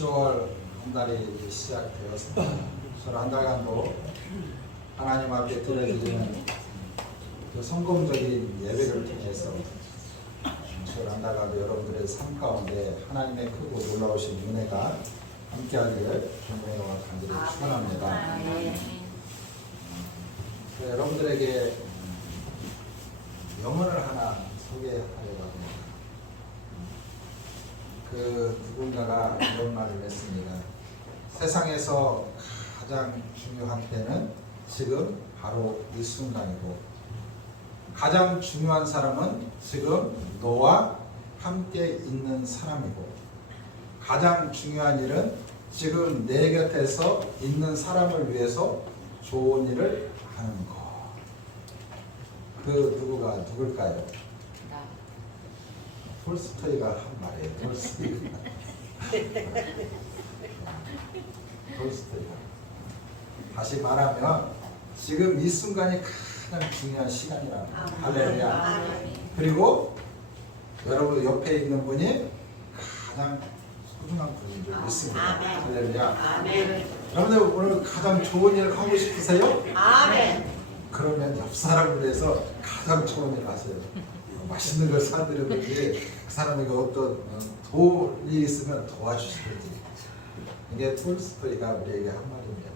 10월 한 달이 시작되었습니다. 10월 한 달간도 하나님 앞에 드려지는 그 성공적인 예배를 통해서 10월 한 달간도 여러분들의 삶 가운데 하나님의 크고 놀라우신 은혜가 함께하기를 주님과 간절히 축원합니다. 여러분들에게 영혼을 하나 소개하려고 합니다. 그 누군가가 이런 말을 했습니다. 세상에서 가장 중요한 때는 지금 바로 이 순간이고, 가장 중요한 사람은 지금 너와 함께 있는 사람이고, 가장 중요한 일은 지금 내 곁에서 있는 사람을 위해서 좋은 일을 하는 것. 그 누구가 누굴까요? 톨스토이가 한 말이에요. 톨스토이가. 다시 말하면 지금 이 순간이 가장 중요한 시간이라고. 할렐루야. 그리고 여러분 옆에 있는 분이 가장 소중한 분인 줄 믿습니다. 할렐루야. 여러분들 오늘 가장 좋은 일을 하고 싶으세요? 아멘. 그러면 옆 사람을 위해서 가장 좋은 일 하세요. 맛있는 걸 사드리든지 그 사람에게 어떤 돈이 있으면 도와주시든지. 이게 톨스토이가 우리에게 한 말입니다.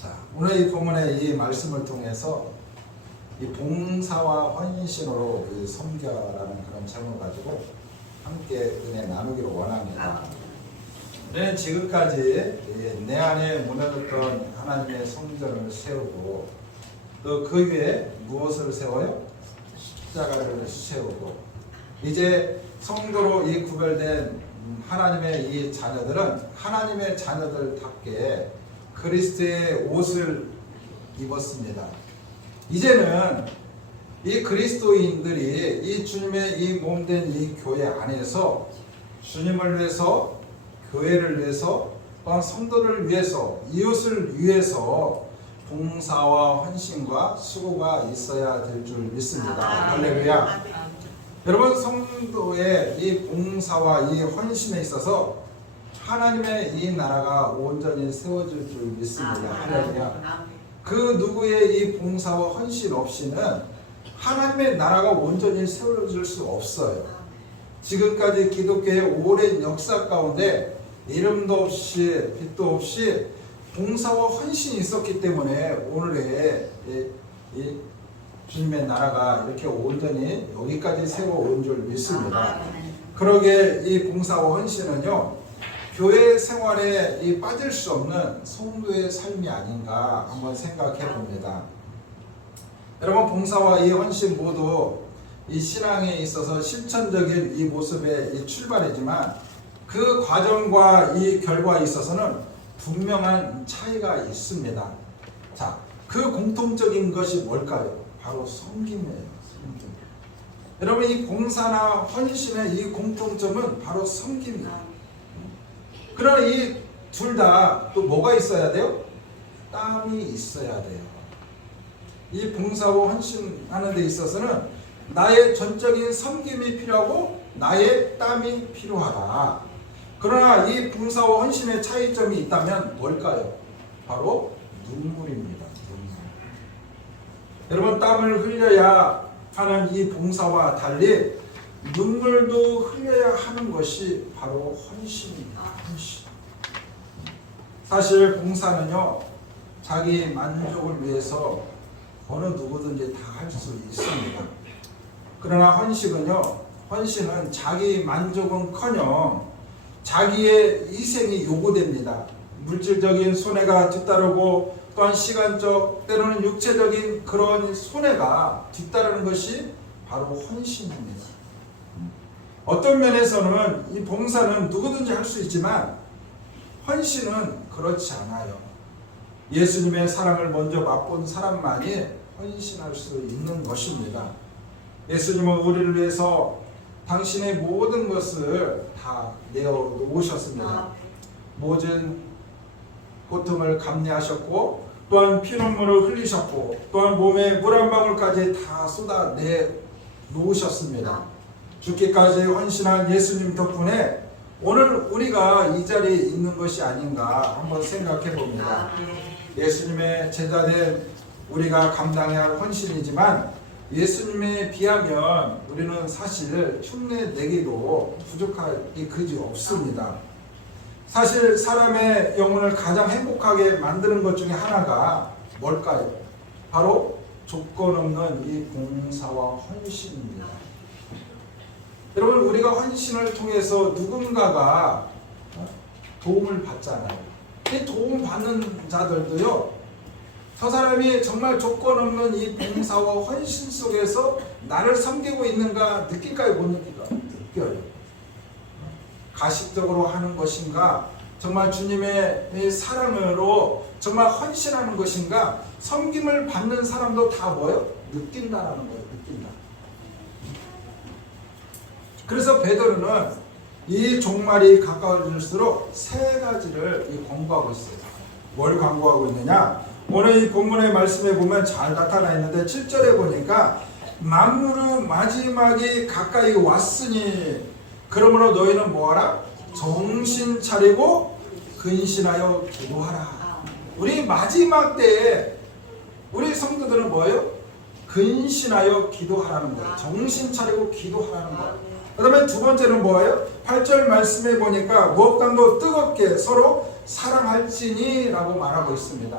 자, 오늘 이 본문의 이 말씀을 통해서 이 봉사와 헌신으로 이 섬겨라는 그런 제목을 가지고 함께 은혜 나누기를 원합니다. 우리는 지금까지 내 안에 무너졌던 하나님의 성전을 세우고, 또 그 위에 무엇을 세워요? 십자가를 세우고, 이제 성도로 이 구별된 하나님의 이 자녀들은 하나님의 자녀들답게 그리스도의 옷을 입었습니다. 이제는 이 그리스도인들이 이 주님의 이 몸된 이 교회 안에서 주님을 위해서, 교회를 위해서, 또한 성도를 위해서, 이웃을 위해서 봉사와 헌신과 수고가 있어야 될 줄 믿습니다. 할렐루야. 여러분, 성도의 이 봉사와 이 헌신에 있어서 하나님의 이 나라가 온전히 세워질 줄 믿습니다. 할렐루야. 그 누구의 이 봉사와 헌신 없이는 하나님의 나라가 온전히 세워질 수 없어요. 지금까지 기독교의 오랜 역사 가운데 이름도 없이 빛도 없이 봉사와 헌신이 있었기 때문에 오늘의 이 주님의 나라가 이렇게 온전히 여기까지 세워온 줄 믿습니다. 그러게 이 봉사와 헌신은요, 교회 생활에 이 빠질 수 없는 성도의 삶이 아닌가 한번 생각해 봅니다. 여러분, 봉사와 이 헌신 모두 이 신앙에 있어서 실천적인 이 모습의 이 출발이지만 그 과정과 이 결과에 있어서는 분명한 차이가 있습니다. 자, 그 공통적인 것이 뭘까요? 바로 섬김이에요. 섬김. 여러분, 이 봉사나 헌신의 이 공통점은 바로 섬김이에요. 그러나 이 둘 다 또 뭐가 있어야 돼요? 땀이 있어야 돼요. 이 봉사와 헌신하는 데 있어서는 나의 전적인 섬김이 필요하고 나의 땀이 필요하다. 그러나 이 봉사와 헌신의 차이점이 있다면 뭘까요? 바로 눈물입니다. 눈물. 여러분, 땀을 흘려야 하는 이 봉사와 달리 눈물도 흘려야 하는 것이 바로 헌신입니다. 헌신. 사실 봉사는요, 자기 만족을 위해서 어느 누구든지 다 할 수 있습니다. 그러나 헌신은 자기 만족은커녕 자기의 희생이 요구됩니다. 물질적인 손해가 뒤따르고, 또한 시간적, 때로는 육체적인 그런 손해가 뒤따르는 것이 바로 헌신입니다. 어떤 면에서는 이 봉사는 누구든지 할 수 있지만 헌신은 그렇지 않아요. 예수님의 사랑을 먼저 맛본 사람만이 헌신할 수 있는 것입니다. 예수님은 우리를 위해서 당신의 모든 것을 다 내어놓으셨습니다. 모든 고통을 감내하셨고, 또한 피눈물을 흘리셨고, 또한 몸에 물 한 방울까지 다 쏟아내 놓으셨습니다. 죽기까지 헌신한 예수님 덕분에 오늘 우리가 이 자리에 있는 것이 아닌가 한번 생각해 봅니다. 예수님의 제자된 우리가 감당해야 할 헌신이지만 예수님에 비하면 우리는 사실 흉내 내기도 부족하기 그지 없습니다. 사실 사람의 영혼을 가장 행복하게 만드는 것 중에 하나가 뭘까요? 바로 조건 없는 이 봉사와 헌신입니다. 여러분, 우리가 헌신을 통해서 누군가가 도움을 받잖아요. 이 도움 받는 자들도요, 저 사람이 정말 조건 없는 이 봉사와 헌신 속에서 나를 섬기고 있는가 느낄까요? 못 느낄까요? 느껴요. 가식적으로 하는 것인가, 정말 주님의 이 사랑으로 정말 헌신하는 것인가, 섬김을 받는 사람도 다 뭐예요? 느낀다라는 거예요. 느낀다. 그래서 베드로는 이 종말이 가까워질수록 세 가지를 권고하고 있어요. 뭘 권고하고 있느냐? 오늘 이 본문의 말씀에 보면 잘 나타나 있는데 7절에 보니까 만물의 마지막이 가까이 왔으니 그러므로 너희는 뭐하라? 정신 차리고 근신하여 기도하라. 우리 마지막 때에 우리 성도들은 뭐예요? 근신하여 기도하라는 거예요. 정신 차리고 기도하라는 거예요. 그 다음에 두 번째는 뭐예요? 8절 말씀에 보니까 무엇과도 뜨겁게 서로 사랑할지니 라고 말하고 있습니다.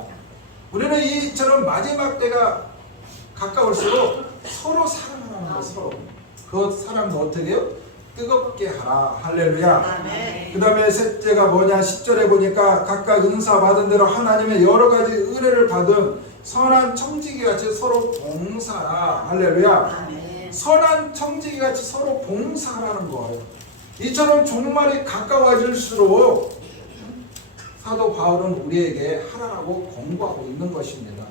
우리는 이처럼 마지막 때가 가까울수록 서로 사랑하라는 거예요. 서로. 그 사랑도 어떻게 해요? 뜨겁게 하라. 할렐루야. 그 다음에 셋째가 뭐냐? 10절에 보니까 각각 은사 받은 대로 하나님의 여러 가지 은혜를 받은 선한 청지기 같이 서로 봉사하라. 할렐루야. 선한 청지기 같이 서로 봉사하라는 거예요. 이처럼 종말이 가까워질수록 사도 바울은 우리에게 하라고 권고하고 있는 것입니다.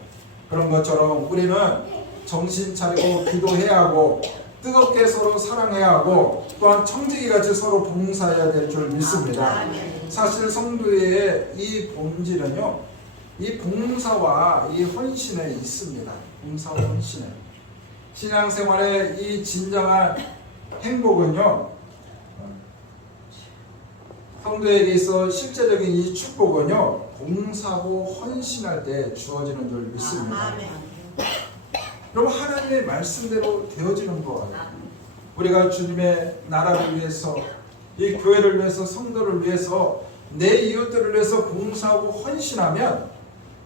그런 것처럼 우리는 정신 차리고 기도해야 하고 뜨겁게 서로 사랑해야 하고 또한 청지기같이 서로 봉사해야 될 줄 믿습니다. 사실 성도의 이 본질은요, 이 봉사와 이 헌신에 있습니다. 봉사와 헌신에. 신앙생활의 이 진정한 행복은요, 성도에게 있어 실제적인 이 축복은요, 봉사하고 헌신할 때 주어지는 줄 믿습니다. 여러분, 하나님의 말씀대로 되어지는 거예요. 우리가 주님의 나라를 위해서, 이 교회를 위해서, 성도를 위해서, 내 이웃들을 위해서 봉사하고 헌신하면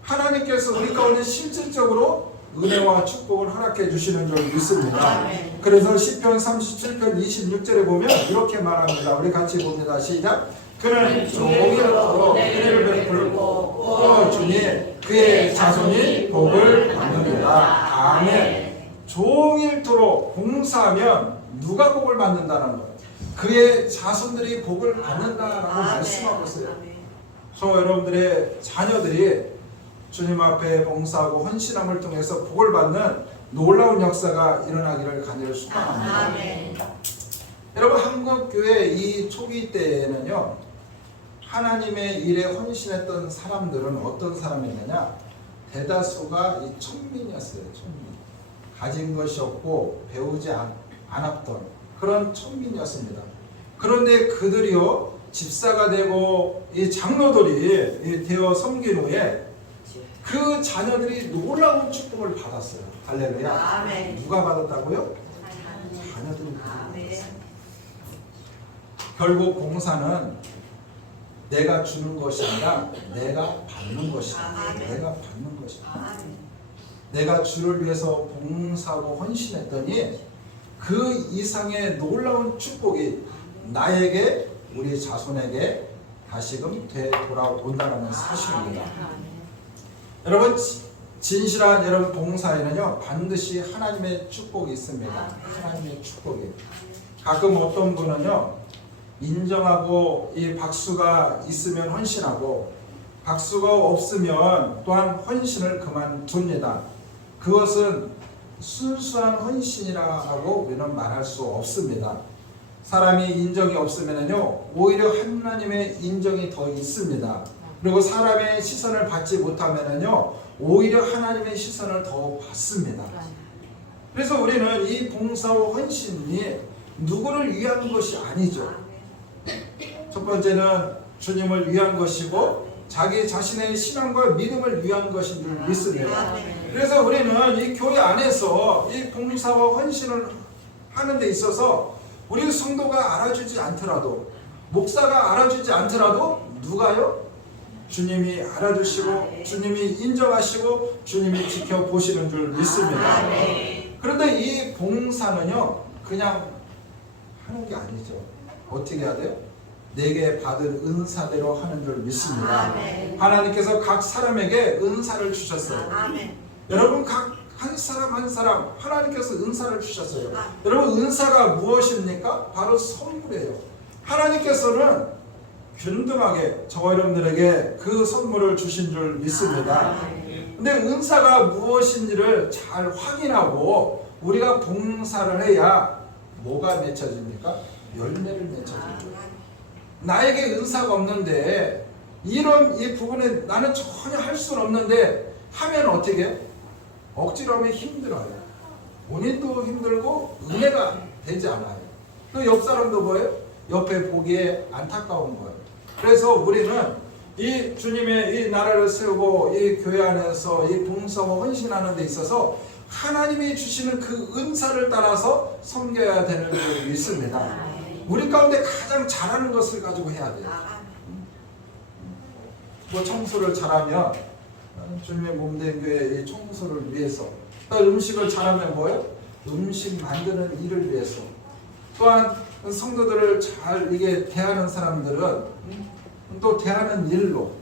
하나님께서 우리 가운데 실질적으로 은혜와 축복을 허락해 주시는 줄 믿습니다. 그래서 시편 37편 26절에 보면 이렇게 말합니다. 우리 같이 봅니다. 시작. 그는 종일토록 은혜를 베풀고 주니 그의 자손이 복을 받는다. 아멘. 종일토록 봉사하면 누가 복을 받는다는 거예요? 그의 자손들이 복을 받는다라고 말씀하고 있어요. 저 여러분들의 자녀들이 주님 앞에 봉사하고 헌신함을 통해서 복을 받는 놀라운 역사가 일어나기를 간절히 축원합니다. 여러분, 한국교회 이 초기 때에는요, 하나님의 일에 헌신했던 사람들은 어떤 사람이냐냐? 대다수가 이 천민이었어요. 천민. 가진 것이 없고 배우지 않았던 그런 천민이었습니다. 그런데 그들이요, 집사가 되고 이 장로들이 되어 섬긴 후에 그 자녀들이 놀라운 축복을 받았어요. 할렐루야. 아멘. 누가 받았다고요? 자녀들이 받았어요. 결국 봉사는 내가 주는 것이 아니라 내가 받는 것이다. 내가 받는 것이다. 내가 주를 위해서 봉사하고 헌신했더니 그 이상의 놀라운 축복이 나에게, 우리 자손에게 다시금 되돌아온다는 사실입니다. 여러분, 진실한 여러분 봉사에는요, 반드시 하나님의 축복이 있습니다. 하나님의 축복이. 가끔 어떤 분은요, 인정하고 이 박수가 있으면 헌신하고 박수가 없으면 또한 헌신을 그만둡니다. 그것은 순수한 헌신이라고 우리는 말할 수 없습니다. 사람이 인정이 없으면요, 오히려 하나님의 인정이 더 있습니다. 그리고 사람의 시선을 받지 못하면요, 오히려 하나님의 시선을 더 받습니다. 그래서 우리는 이 봉사와 헌신이 누구를 위한 것이 아니죠. 첫 번째는 주님을 위한 것이고 자기 자신의 신앙과 믿음을 위한 것인 줄 믿습니다. 그래서 우리는 이 교회 안에서 이 봉사와 헌신을 하는 데 있어서 우리 성도가 알아주지 않더라도, 목사가 알아주지 않더라도 누가요? 주님이 알아주시고 주님이 인정하시고 주님이 지켜보시는 줄 믿습니다. 그런데 이 봉사는요 그냥 하는 게 아니죠. 어떻게 해야 돼요? 내게 받은 은사대로 하는 줄 믿습니다. 하나님께서 각 사람에게 은사를 주셨어요. 여러분 각 한 사람 한 사람 하나님께서 은사를 주셨어요. 여러분 은사가 무엇입니까? 바로 선물이에요. 하나님께서는 균등하게 저와 여러분들에게 그 선물을 주신 줄 믿습니다. 근데 은사가 무엇인지를 잘 확인하고 우리가 봉사를 해야 뭐가 맺혀집니까? 열매를 맺혀집니다. 나에게 은사가 없는데 이런 이 부분에 나는 전혀 할 수는 없는데 하면 어떻게 해요? 억지로 하면 힘들어요. 본인도 힘들고 은혜가 되지 않아요. 또 옆 사람도 뭐예요? 옆에 보기에 안타까운 거예요. 그래서 우리는 이 주님의 이 나라를 세우고 이 교회 안에서 이 봉사와 헌신하는 데 있어서 하나님이 주시는 그 은사를 따라서 섬겨야 되는 줄 믿습니다. 우리 가운데 가장 잘하는 것을 가지고 해야 돼요. 뭐 청소를 잘하면 주님의 몸된 교회 이 청소를 위해서, 또 음식을 잘하면 뭐예요? 음식 만드는 일을 위해서, 또한 성도들을 잘 이게 대하는 사람들은 또 대하는 일로,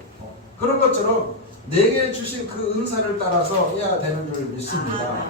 그런 것처럼 내게 주신 그 은사를 따라서 해야 되는 줄 믿습니다.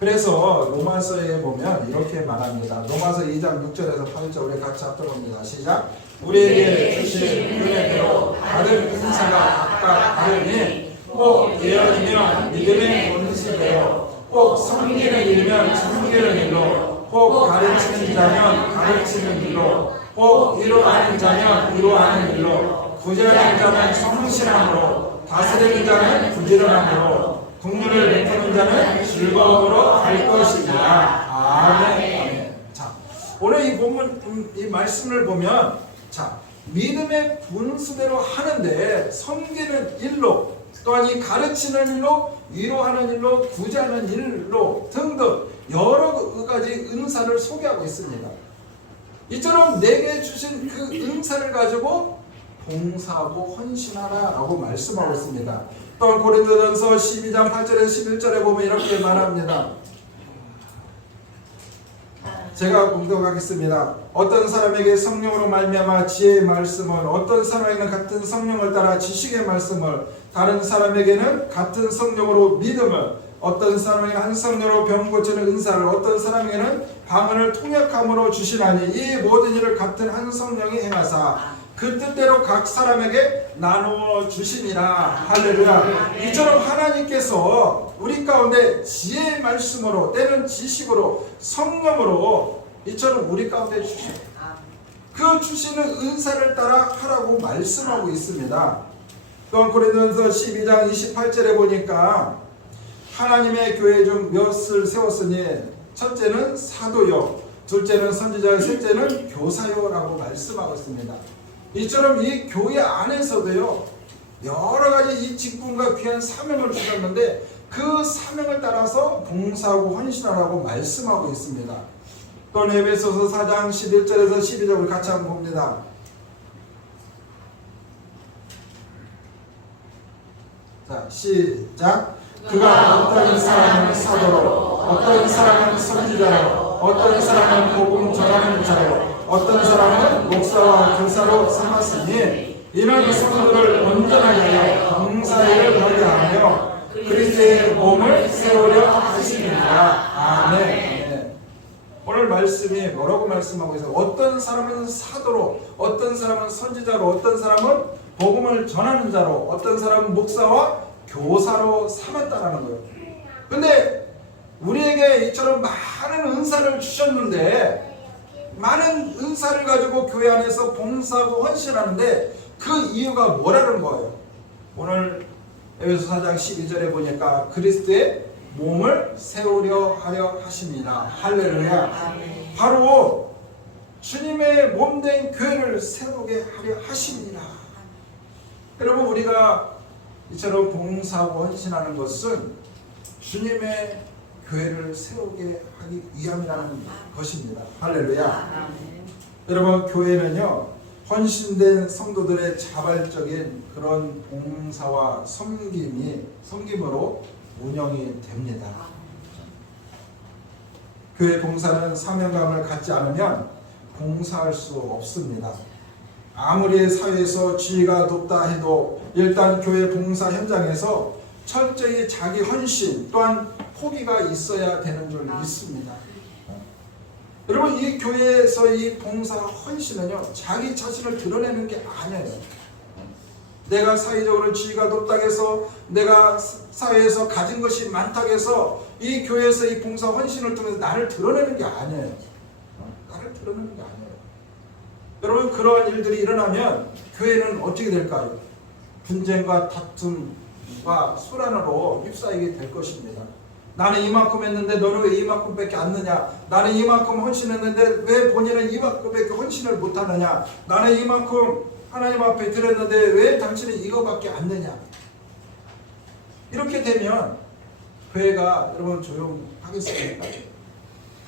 그래서 로마서에 보면 이렇게 말합니다. 로마서 2장 6절에서 8절 우리 같이 합독합니다. 시작. 우리에게 주신 은혜대로 받은 은사가 각각 다르니 꼭 예언이면 믿음의 본시대로, 꼭 섬기는 일이면 섬기는 일로, 꼭 가르치는 자면 가르치는 일로, 꼭 위로하는 자면 위로하는 일로, 구제하는 자는 성실함으로, 다스리는 자는 부지런함으로, 국문을 베푸는 자는 즐거움으로 할 것이니라. 아멘. 자, 오늘 이 본문 이 말씀을 보면, 자, 믿음의 분수대로 하는데 섬기는 일로, 또한 이 가르치는 일로, 위로하는 일로, 구제하는 일로 등등 여러 가지 은사를 소개하고 있습니다. 이처럼 내게 주신 그 은사를 가지고 봉사하고 헌신하라라고 말씀하고 있습니다. 또 고린도전서 12장 8절에서 11절에 보면 이렇게 말합니다. 제가 공독하겠습니다. 어떤 사람에게 성령으로 말미암아 지혜의 말씀을, 어떤 사람에게는 같은 성령을 따라 지식의 말씀을, 다른 사람에게는 같은 성령으로 믿음을, 어떤 사람에게 한 성령으로 병 고치는 은사를, 어떤 사람에게는 방언을 통역함으로 주시나니 이 모든 일을 같은 한 성령이 행하사 그 뜻대로 각 사람에게 나누어 주시니라. 할렐루야. 이처럼 하나님께서 우리 가운데 지혜의 말씀으로, 때는 지식으로, 성령으로 이처럼 우리 가운데 주시고 그 주시는 은사를 따라 하라고 말씀하고 있습니다. 또한 고린도전서 12장 28절에 보니까 하나님의 교회 중 몇을 세웠으니 첫째는 사도요, 둘째는 선지자요, 셋째는 교사요라고 말씀하고 있습니다. 이처럼 이 교회 안에서도요 여러 가지 이 직분과 귀한 사명을 주셨는데 그 사명을 따라서 봉사하고 헌신하라고 말씀하고 있습니다. 또 에베소서 4장 11절에서 12절을 같이 한번 봅니다. 자, 시작. 그가 어떤 사람은 사도로, 어떤 사람은 선지자로, 어떤 사람은 복음 전하는 자로, 어떤 사람은 목사와 교사로 삼았으니 이는 성도를 온전하게 하여 봉사일을 하게 하며 그리스도의 몸을 세우려 하시니라. 아멘. 오늘 말씀이 뭐라고 말씀하고 있어요? 어떤 사람은 사도로, 어떤 사람은 선지자로, 어떤 사람은 복음을 전하는 자로, 어떤 사람은 목사와 교사로 삼았다라는 거예요. 근데 우리에게 이처럼 많은 은사를 주셨는데, 많은 은사를 가지고 교회 안에서 봉사하고 헌신하는데 그 이유가 뭐라는 거예요? 오늘 에베소 4장 12절에 보니까 그리스도의 몸을 세우려 하려 하십니다. 할렐루야. 바로 주님의 몸된 교회를 세우게 하려 하십니다. 여러분, 우리가 이처럼 봉사하고 헌신하는 것은 주님의 교회를 세우게 하기 위함이라는 것입니다. 할렐루야. 여러분, 교회는요, 헌신된 성도들의 자발적인 그런 봉사와 섬김으로 운영이 됩니다. 교회 봉사는 사명감을 갖지 않으면 봉사할 수 없습니다. 아무리 사회에서 지위가 높다 해도 일단 교회 봉사 현장에서 철저히 자기 헌신 또한 포기가 있어야 되는 줄 믿습니다. 여러분, 이 교회에서 이 봉사 헌신은요, 자기 자신을 드러내는 게 아니에요. 내가 사회적으로 지위가 높다고 해서, 내가 사회에서 가진 것이 많다고 해서 이 교회에서 이 봉사 헌신을 통해서 나를 드러내는 게 아니에요. 나를 드러내는 게 아니에요. 여러분, 그러한 일들이 일어나면 교회는 어떻게 될까요? 분쟁과 다툼과 소란으로 휩싸이게 될 것입니다. 나는 이만큼 했는데 너는 왜 이만큼밖에 안 느냐? 나는 이만큼 헌신했는데 왜 본인은 이만큼밖에 헌신을 못하느냐? 나는 이만큼 하나님 앞에 드렸는데 왜 당신은 이거밖에 안 느냐? 이렇게 되면 교회가 여러분 조용하겠습니까?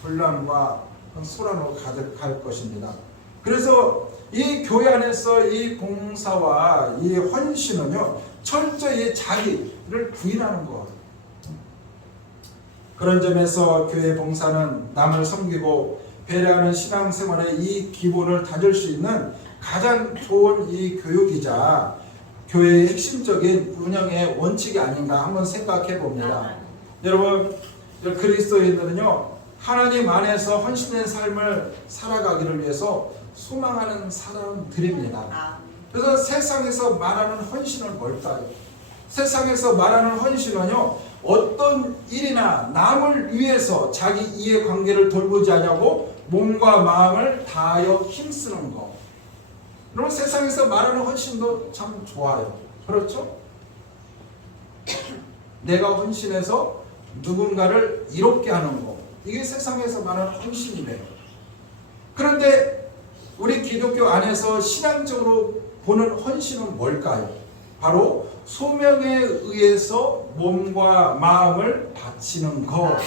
분란과 소란으로 가득할 것입니다. 그래서 이 교회 안에서 이 봉사와 이 헌신은요, 철저히 자기를 부인하는 것. 그런 점에서 교회 봉사는 남을 섬기고 배려하는 신앙생활의 이 기본을 다질 수 있는 가장 좋은 이 교육이자 교회의 핵심적인 운영의 원칙이 아닌가 한번 생각해 봅니다. 여러분, 그리스도인들은요, 하나님 안에서 헌신된 삶을 살아가기를 위해서 소망하는 사람들입니다. 그래서 세상에서 말하는 헌신은 뭘까요? 세상에서 말하는 헌신은요, 어떤 일이나 남을 위해서 자기 이해관계를 돌보지 않냐고 몸과 마음을 다하여 힘쓰는 것. 그럼 세상에서 말하는 헌신도 참 좋아요. 그렇죠? 내가 헌신해서 누군가를 이롭게 하는 것. 이게 세상에서 말하는 헌신이래요. 그런데 우리 기독교 안에서 신앙적으로 보는 헌신은 뭘까요? 바로 소명에 의해서 몸과 마음을 바치는 것.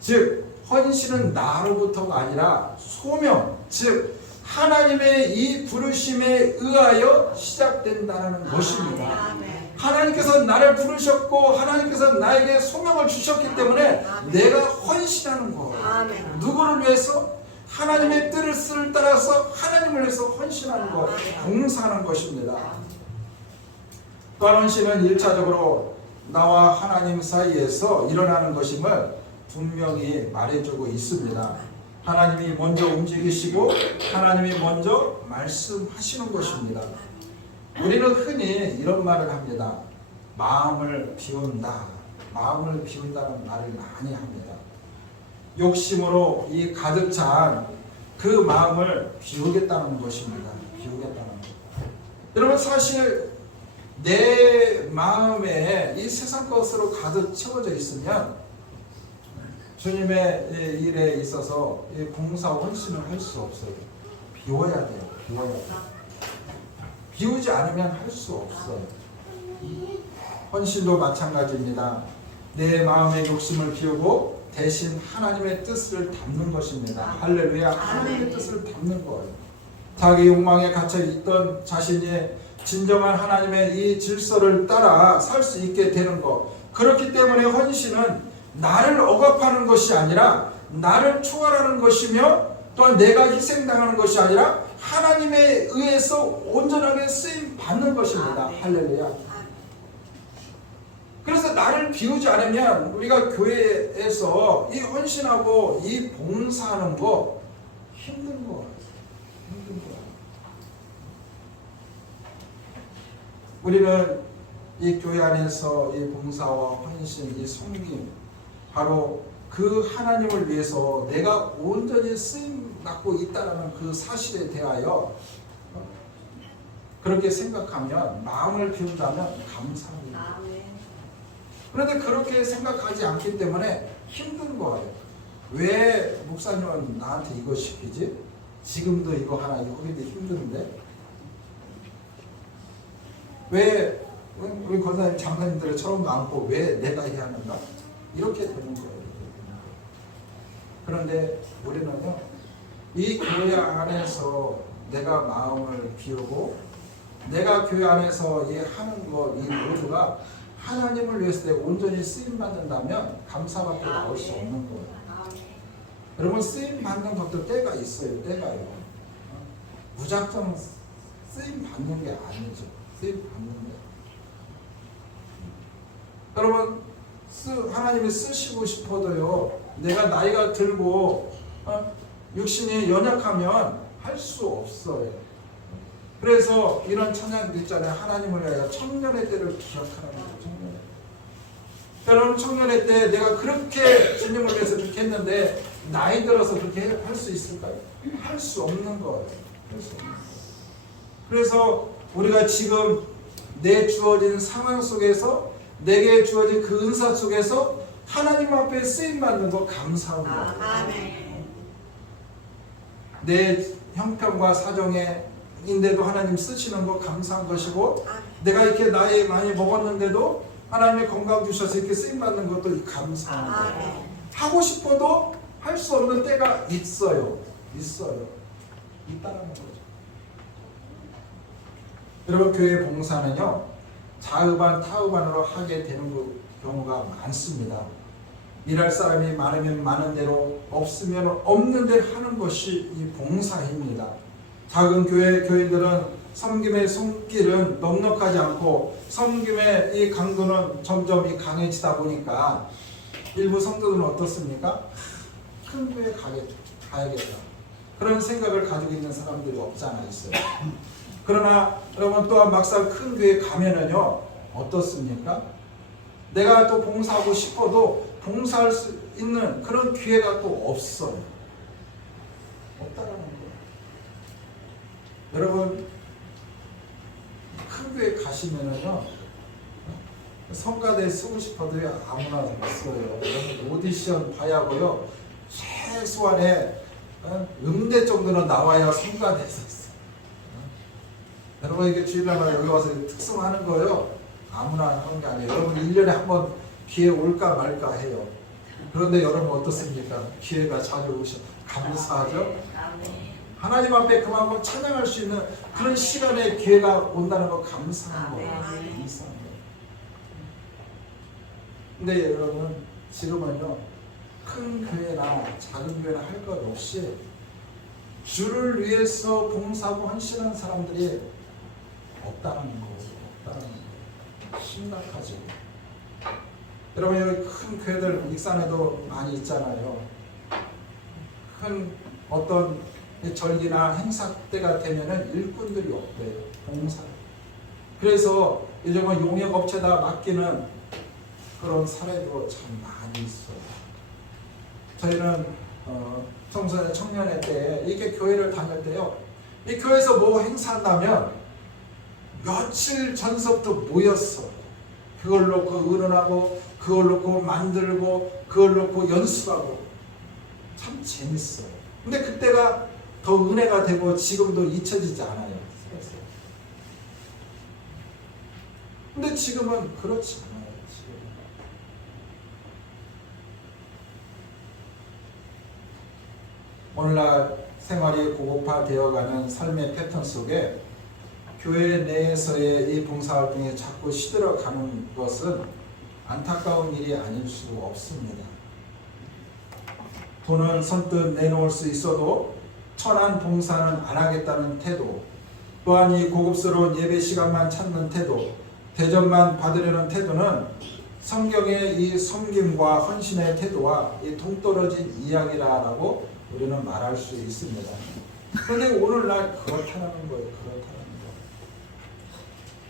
즉 헌신은 나로부터가 아니라 소명, 즉 하나님의 이 부르심에 의하여 시작된다는 것입니다. 하나님께서 나를 부르셨고 하나님께서 나에게 소명을 주셨기 때문에 내가 헌신하는 거예요. 누구를 위해서? 하나님의 뜻을 따라서 하나님을 위해서 헌신하는 것, 봉사하는 것입니다. 또한 헌신은 1차적으로 나와 하나님 사이에서 일어나는 것임을 분명히 말해주고 있습니다. 하나님이 먼저 움직이시고 하나님이 먼저 말씀하시는 것입니다. 우리는 흔히 이런 말을 합니다. 마음을 비운다. 마음을 비운다는 말을 많이 합니다. 욕심으로 이 가득 찬 그 마음을 비우겠다는 것입니다. 비우겠다는 것. 여러분, 사실 내 마음에 이 세상 것으로 가득 채워져 있으면 주님의 일에 있어서 봉사 헌신을 할 수 없어요. 비워야 돼요. 비워야 돼요. 비우지 않으면 할 수 없어요. 헌신도 마찬가지입니다. 내 마음의 욕심을 비우고 대신 하나님의 뜻을 담는 것입니다. 할렐루야. 하나님의 뜻을 담는 거예요. 자기 욕망에 갇혀 있던 자신이 진정한 하나님의 이 질서를 따라 살 수 있게 되는 것. 그렇기 때문에 헌신은 나를 억압하는 것이 아니라 나를 초월하는 것이며 또한 내가 희생당하는 것이 아니라 하나님에 의해서 온전하게 쓰임 받는 것입니다. 할렐루야. 그래서 나를 비우지 않으면 우리가 교회에서 이 헌신하고 이 봉사하는 거 힘든 거. 우리는 이 교회 안에서 이 봉사와 헌신, 이 섬김, 바로 그 하나님을 위해서 내가 온전히 쓰임 받고 있다는 그 사실에 대하여 그렇게 생각하면, 마음을 비운다면 감사합니다. 그런데 그렇게 생각하지 않기 때문에 힘든 거예요. 왜 목사님은 나한테 이거 시키지? 지금도 이거 하나 하기도 힘든데 왜 우리 권사님 장사님들을 처음 많고 왜 내가 해야 하는가? 이렇게 되는 거예요. 그런데 우리는요, 이 교회 안에서 내가 마음을 비우고 내가 교회 안에서 이 하는 것 이 모두가 하나님을 위해서 내가 온전히 쓰임 받는다면 감사밖에 나올 수 없는 거예요. 여러분, 쓰임 받는 것도 때가 있어요. 때가요. 무작정 쓰임 받는 게 아니죠. 쓰임 받는 게. 여러분, 하나님이 쓰시고 싶어도요, 내가 나이가 들고 육신이 연약하면 할 수 없어요. 그래서 이런 찬양도 있잖아요. 하나님을 위하여 청년의 때를 기억하라는 거죠. 청년의 때. 여러분, 청년의 때 내가 그렇게 주님을 위해서 그렇게 했는데 나이 들어서 그렇게 할 수 있을까요? 할 수 없는 거예요. 할 수 없는 거예요. 그래서 우리가 지금 내 주어진 상황 속에서 내게 주어진 그 은사 속에서 하나님 앞에 쓰임받는 거 감사한 거예요. 내 형편과 사정인데도 하나님 쓰시는 거 감사한 것이고, 내가 이렇게 나이 많이 먹었는데도 하나님의 건강 주셔서 이렇게 쓰임받는 것도 감사한 거예요. 하고 싶어도 할 수 없는 때가 있어요. 있다는 거죠. 여러분, 교회 봉사는요, 자의반 타의반으로 하게 되는 경우가 많습니다. 일할 사람이 많으면 많은 대로, 없으면 없는 대로 하는 것이 이 봉사입니다. 작은 교회 교인들은 섬김의 손길은 넉넉하지 않고 섬김의 이 강도는 점점 강해지다 보니까 일부 성도들은 어떻습니까? 큰 교회 가야겠다. 그런 생각을 가지고 있는 사람들이 없지 않아 있어요. 그러나 여러분, 또한 막상 큰 교회 가면은요, 어떻습니까? 내가 또 봉사하고 싶어도 봉사할 수 있는 그런 기회가 또 없어요. 없다라는 거예요. 여러분, 큰 교회 가시면은요, 성가대에 쓰고 싶어도 아무나 없어요. 여러분, 오디션 봐야 하고요, 최소한의 음대 정도는 나와야 성가대에 있어요. 여러분, 이게 주일날 여기 와서 특성하는 거예요. 아무나 하는 게 아니에요. 여러분, 1년에 한 번 기회 올까 말까 해요. 그런데 여러분 어떻습니까? 기회가 자주 오셔. 감사하죠? 하나님 앞에 그만큼 찬양할 수 있는 그런 시간에 기회가 온다는 거 감사한 거예요. 감사한 거예요. 근데 여러분, 지금은요, 큰 교회나 작은 교회나 할 것 없이 주를 위해서 봉사하고 헌신하는 사람들이 없다는 거예요. 없다는 거예요. 심각하죠. 여러분, 여기 큰 교회들 익산에도 많이 있잖아요. 큰 어떤 절기나 행사 때가 되면은 일꾼들이 없대요. 봉사. 그래서 요즘은 용역업체다 맡기는 그런 사례도 참 많이 있어요. 저희는 청소년 때 이렇게 교회를 다닐 때요, 이 교회에서 뭐 행사한다면 며칠 전서부터 모였어. 그걸 놓고 의논하고, 그걸 놓고 만들고, 그걸 놓고 연습하고. 참 재밌어요. 근데 그때가 더 은혜가 되고 지금도 잊혀지지 않아요. 근데 지금은 그렇지 않아요. 지금. 오늘날 생활이 고급화되어가는 삶의 패턴 속에 교회 내에서의 이 봉사활동이 자꾸 시들어가는 것은 안타까운 일이 아닐 수 없습니다. 돈은 선뜻 내놓을 수 있어도 천한 봉사는 안 하겠다는 태도, 또한 이 고급스러운 예배 시간만 찾는 태도, 대접만 받으려는 태도는 성경의 이 섬김과 헌신의 태도와 이 동떨어진 이야기라고 우리는 말할 수 있습니다. 그런데 오늘날 그렇다는 거예요.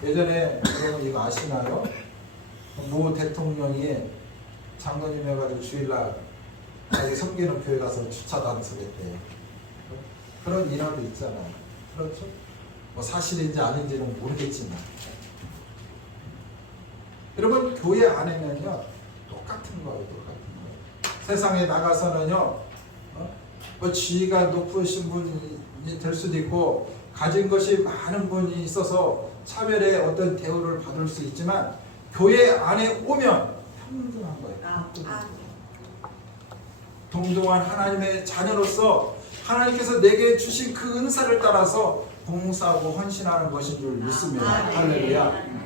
예전에 여러분 이거 아시나요? 모 대통령이 장로님 해가지고 주일날 자기 섬기는 교회 가서 주차 단속했대요. 그런 일화도 있잖아요. 그렇죠? 뭐 사실인지 아닌지는 모르겠지만, 여러분 교회 안에는요 똑같은 거예요. 세상에 나가서는요, 뭐 지위가 높으신 분이 될 수도 있고 가진 것이 많은 분이 있어서 차별의 어떤 대우를 받을 수 있지만 교회 안에 오면 평등한 거예요. 동등한 하나님의 자녀로서 하나님께서 내게 주신 그 은사를 따라서 봉사하고 헌신하는 것인 줄 믿습니다. 할렐루야.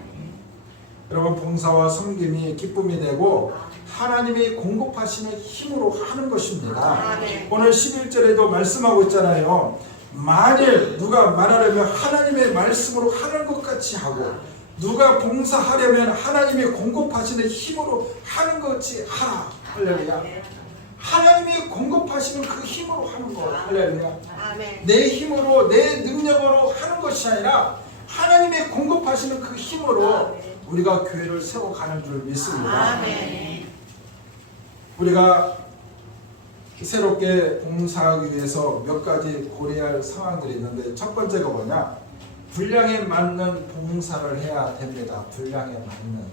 여러분, 봉사와 섬김이 기쁨이 되고 하나님이 공급하시는 힘으로 하는 것입니다. 오늘 11절에도 말씀하고 있잖아요. 만일 누가 말하려면 하나님의 말씀으로 하는 것 같이 하고 누가 봉사하려면 하나님이 공급하시는 힘으로 하는 것 같이 하라. 할렐루야. 하나님이 공급하시는 그 힘으로 하는 것. 할렐루야. 내 힘으로 내 능력으로 하는 것이 아니라 하나님이 공급하시는 그 힘으로 우리가 교회를 세워가는 줄 믿습니다. 우리가 새롭게 봉사하기 위해서 몇 가지 고려할 상황들이 있는데 첫 번째가 뭐냐? 분량에 맞는 봉사를 해야 됩니다. 분량에 맞는.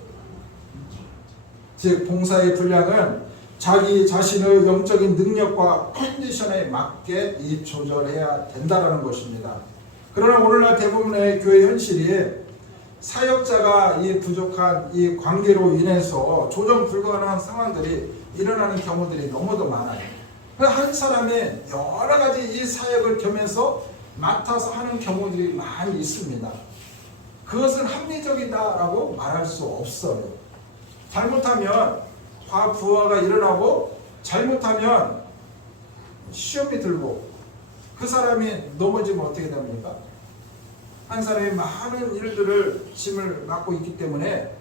즉 봉사의 분량은 자기 자신의 영적인 능력과 컨디션에 맞게 이 조절해야 된다는 것입니다. 그러나 오늘날 대부분의 교회 현실이 사역자가 이 부족한 이 관계로 인해서 조정 불가능한 상황들이 일어나는 경우들이 너무도 많아요. 한 사람이 여러 가지 이 사역을 겸해서 맡아서 하는 경우들이 많이 있습니다. 그것은 합리적이다라고 말할 수 없어요. 잘못하면 화부화가 일어나고 잘못하면 시험이 들고 그 사람이 넘어지면 어떻게 됩니까? 한 사람이 많은 일들을 짐을 맡고 있기 때문에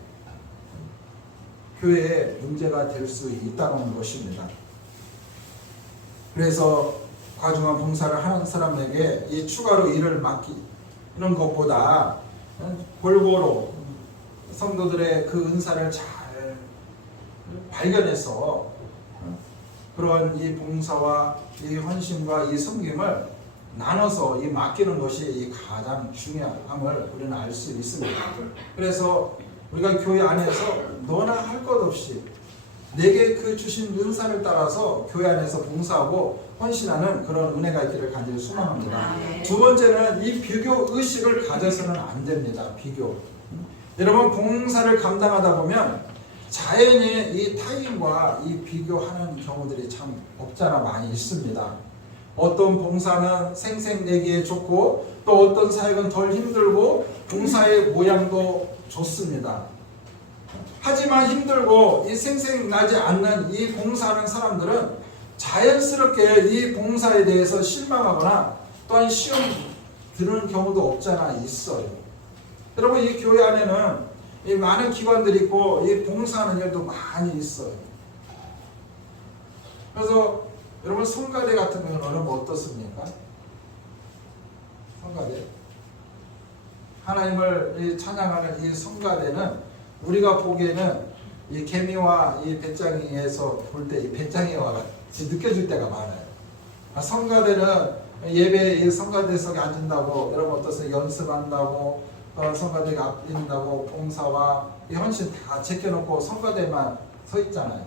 교회에 문제가 될 수 있다는 것입니다. 그래서 과중한 봉사를 하는 사람에게 이 추가로 일을 맡기는 것보다 골고루 성도들의 그 은사를 잘 발견해서 그런 이 봉사와 이 헌신과 이 섬김을 나눠서 이 맡기는 것이 이 가장 중요함을 우리는 알 수 있습니다. 그래서 우리가 교회 안에서 너나 할 것 없이 내게 그 주신 은사를 따라서 교회 안에서 봉사하고 헌신하는 그런 은혜가 있기를 간절히 소망합니다. 두 번째는 이 비교 의식을 가져서는 안 됩니다. 비교. 여러분, 봉사를 감당하다 보면 자연히 이 타인과 이 비교하는 경우들이 참 없잖아 많이 있습니다. 어떤 봉사는 생색내기에 좋고 또 어떤 사역은 덜 힘들고 봉사의 모양도 좋습니다. 하지만 힘들고 이 생색나지 않는 이 봉사하는 사람들은 자연스럽게 이 봉사에 대해서 실망하거나 또한 시험 드는 경우도 없잖아 있어요. 여러분, 이 교회 안에는 이 많은 기관들이 있고 이 봉사하는 일도 많이 있어요. 그래서 여러분, 성가대 같은 경우는 여러분 어떻습니까? 성가대. 하나님을 찬양하는 이 성가대는 우리가 보기에는 이 개미와 이 배짱이에서 볼 때 이 배짱이와 같이 느껴질 때가 많아요. 성가대는 예배 이 성가대석에 앉는다고 여러분 어떠세요? 연습한다고 성가대에 앞인다고 봉사와 이 헌신 다 제껴놓고 성가대만 서 있잖아요.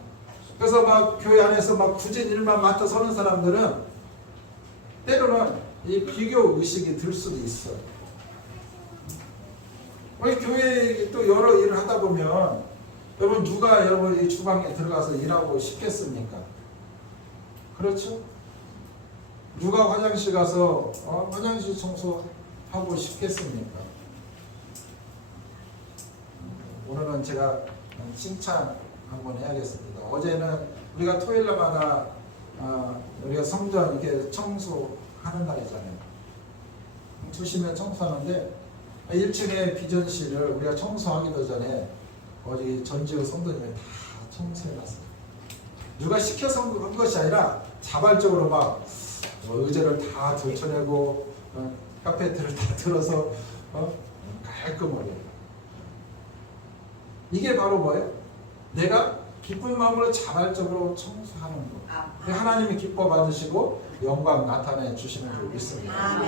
그래서 막 교회 안에서 막 굳은 일만 맡아 서는 사람들은 때로는 이 비교 의식이 들 수도 있어요. 우리 교회에 또 여러 일을 하다 보면 여러분 누가 여러분 이 주방에 들어가서 일하고 싶겠습니까? 그렇죠? 누가 화장실 가서 화장실 청소하고 싶겠습니까? 오늘은 제가 칭찬 한번 해야겠습니다. 어제는 우리가 토요일마다 우리가 성전 이렇게 청소하는 날이잖아요. 주시면 청소하는데 1층에 비전실을 우리가 청소하기도 전에 어디 전지의 성도님이 다 청소해놨어요. 누가 시켜서 한 것이 아니라 자발적으로 막 의자를 다 들쳐내고 카페트를 다 들어서 깔끔하게. 이게 바로 뭐예요? 내가 기쁜 마음으로 자발적으로 청소하는 것. 하나님이 기뻐 받으시고 영광 나타내 주시는 줄 믿습니다.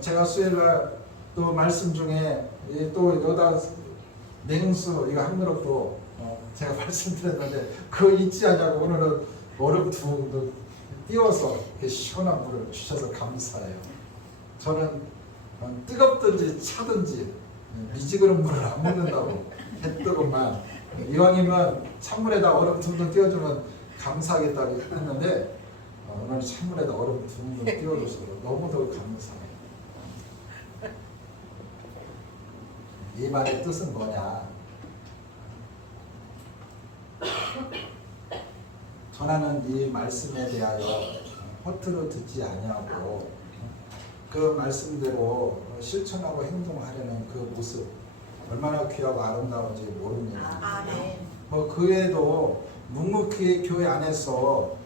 제가 수요일날 또 말씀 중에 또 여다 냉수 이거 한 그릇도 제가 말씀드렸는데 그거 잊지 않냐고 오늘은 얼음 둥둥 띄워서 시원한 물을 주셔서 감사해요. 저는 뜨겁든지 차든지 미지근한 물을 안 먹는다고 했더구만 이왕이면 찬물에다 얼음 둥둥 띄워주면 감사하겠다고 했는데 오늘 찬물에다 얼음 둥둥 띄워줘서 너무도 감사해요. 이 말의 뜻은 뭐냐? 전하는 이 말씀에 대하여 허투루 듣지 아니하고 그 말씀대로 실천하고 행동하려는 그 모습 얼마나 귀하고 아름다운지 모릅니다. 그 외에도 묵묵히 교회 안에서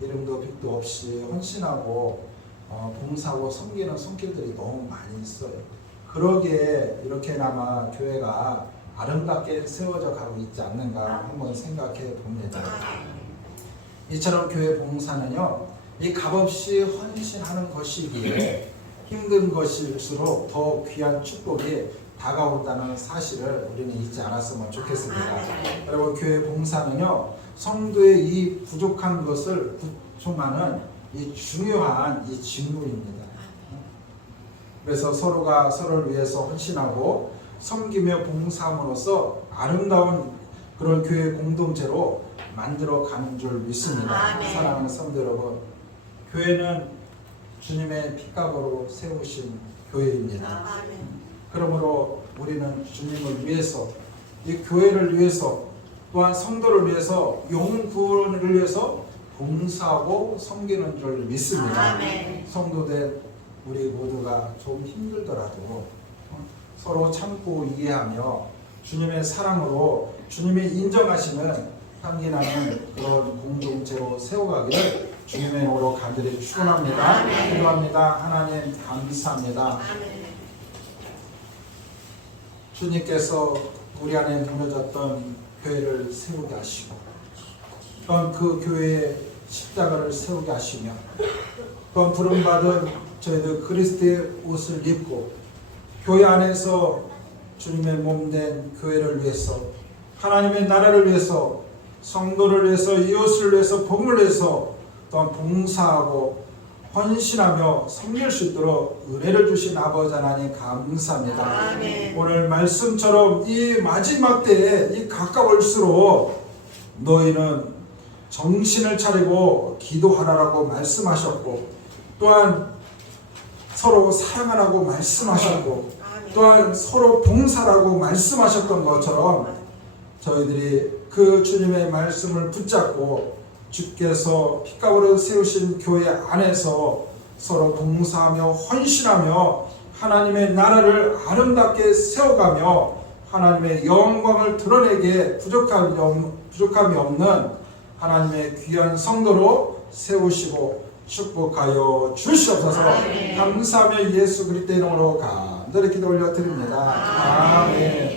이름도 빚도 없이 헌신하고 봉사하고 섬기는 손길들이 너무 많이 있어요. 그러기에 이렇게나마 교회가 아름답게 세워져 가고 있지 않는가 한번 생각해 봅니다. 이처럼 교회 봉사는요, 이 값없이 헌신하는 것이기에 힘든 것일수록 더 귀한 축복이 다가온다는 사실을 우리는 잊지 않았으면 좋겠습니다. 그리고 교회 봉사는요, 성도의 이 부족한 것을 구충하는 이 중요한 이 직무입니다. 그래서 서로가 서로를 위해서 헌신하고 섬기며 봉사함으로써 아름다운 그런 교회 공동체로 만들어 가는 줄 믿습니다. 사랑하는 성도 여러분, 교회는 주님의 피값으로 세우신 교회입니다. 그러므로 우리는 주님을 위해서, 이 교회를 위해서, 또한 성도를 위해서, 영구원을 위해서 봉사하고 섬기는 줄 믿습니다. 성도된 우리 모두가 좀 힘들더라도 서로 참고 이해하며 주님의 사랑으로 주님이 인정하시는 향기나는 그런 공동체로 세워가기를 주님의 이름으로 간절히 축원합니다. 기도합니다. 하나님 감사합니다. 주님께서 우리 안에 무너졌던 교회를 세우게 하시고 또한 그 교회에 십자가를 세우게 하시며 또한 부름받은 저희들 그리스도의 옷을 입고 교회 안에서 주님의 몸된 교회를 위해서 하나님의 나라를 위해서 성도를 위해서 이웃을 위해서 복음을 위해서 또한 봉사하고 헌신하며 섬길 수 있도록 은혜를 주신 아버지 하나님 감사합니다. 오늘 말씀처럼 이 마지막 때에 이 가까울수록 너희는 정신을 차리고 기도하라고 말씀하셨고 또한 서로 사랑하라고 말씀하셨고 또한 서로 봉사라고 말씀하셨던 것처럼 저희들이 그 주님의 말씀을 붙잡고 주께서 피값으로 세우신 교회 안에서 서로 봉사하며 헌신하며 하나님의 나라를 아름답게 세워가며 하나님의 영광을 드러내게 부족함이 없는 하나님의 귀한 성도로 세우시고 축복하여 주시옵소서. 감사하며 예수 그리스도의 이름으로 간절히 기도 올려드립니다. 아멘.